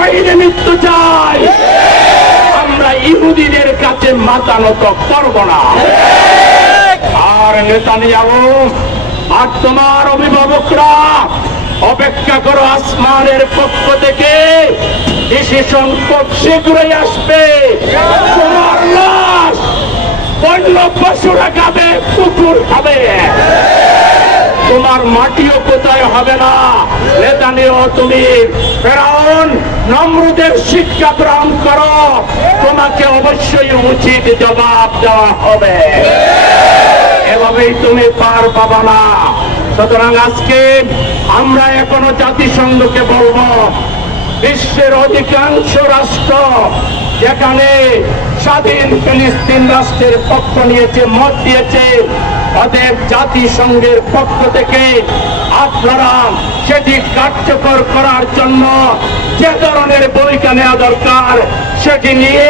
শহীদের মৃত্যু চাই। আমরা ইহুদিদের কাছে মাথা নত করব না। আর নেতানিয়াহু আর তোমার অভিভাবকরা অপেক্ষা করো, আসমানের পক্ষ থেকে ডিসিশন খুব শীঘ্রই আসবে। তোমার লাশ বন্য পশুরা খাবে, কুকুর খাবে, তোমার মাটিও কোথায় হবে না। নেতানিয়াহু তুমি ফেরাউন নমরুদের শিক্ষা গ্রহণ করো, তোমাকে অবশ্যই উচিত জবাব দেওয়া হবে। এভাবেই তুমি পার পাবা না। সুতরাং আজকে আমরা এখনো জাতিসংঘকে বলবো, বিশ্বের অধিকাংশ রাষ্ট্র যেখানে স্বাধীন ফিলিস্তিন রাষ্ট্রের পক্ষ নিয়েছে, মত দিয়েছে, অতএব জাতিসংঘের পক্ষ থেকে আপনারা সেটি কার্যকর করার জন্য যে ধরনের ভূমিকা নেওয়া দরকার সেটি নিয়ে